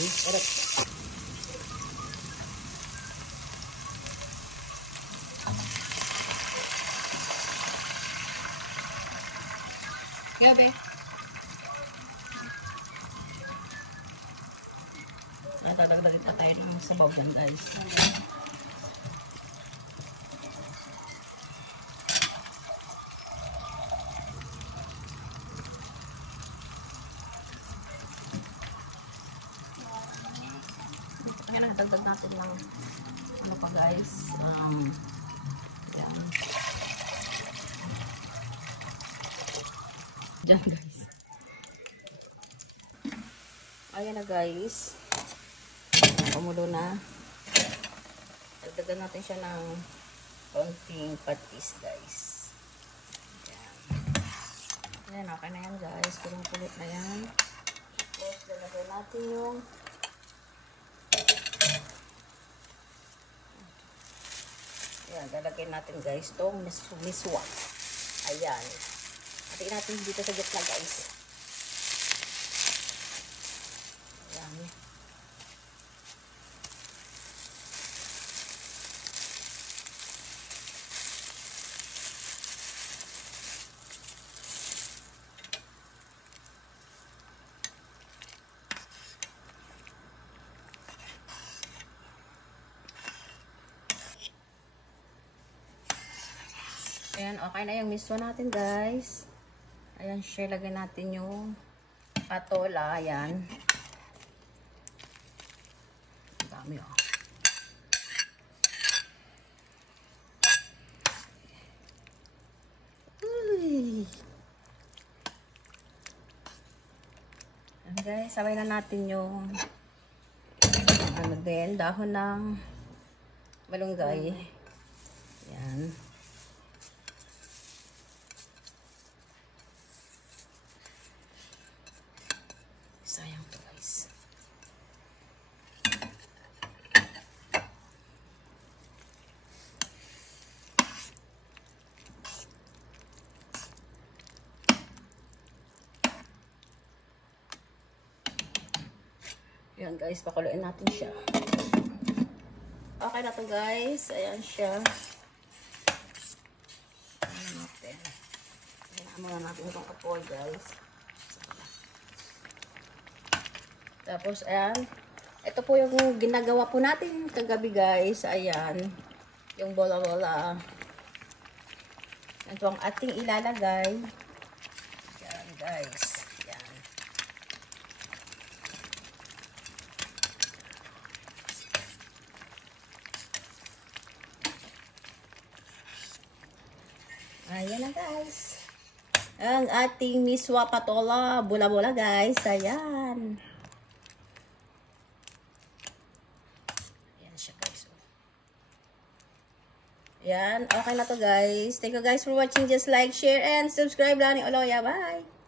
Sarap. Gabi. Natadagdagan pa tayo ng sabaw dyan, guys. Nagdagdag natin ng ano pa, guys, yan. Diyan, guys. Ayan na, guys. Kumulo na. Dagdagan natin siya ng konting patis, guys. Ayan. Ayan, okay na yan, guys. Kulong-kulot na yan. Tapos, lalagay natin yung ayan, lalagyan natin, guys, itong miswa. Ayan. Atin natin dito sa gitna, guys. Ayan. Ayan, okay na yung miswa natin, guys. Ayan, share, lagyan natin yung patola. Ayan. Ang dami, oh. Uy. Ayan, guys, sabay na natin yung ano din, dahon ng malunggay. Ayan. Sayang to, guys. Ayan, guys, pakuluin natin siya. Okay na to, guys. Ayan siya. Ayan natin. Ayan muna natin itong apoy, guys. Tapos, ayan. Ito po yung ginagawa po natin kagabi, guys. Ayan. Yung bola-bola. Ito ang ating ilalagay. Ayan, guys. Ayan. Ayan na, guys. Ang ating miswa patola. Bola-bola, guys. Ayan. Yan, okay na to, guys. Thank you, guys, for watching. Just like, share, and subscribe lang ni Oloya. Bye!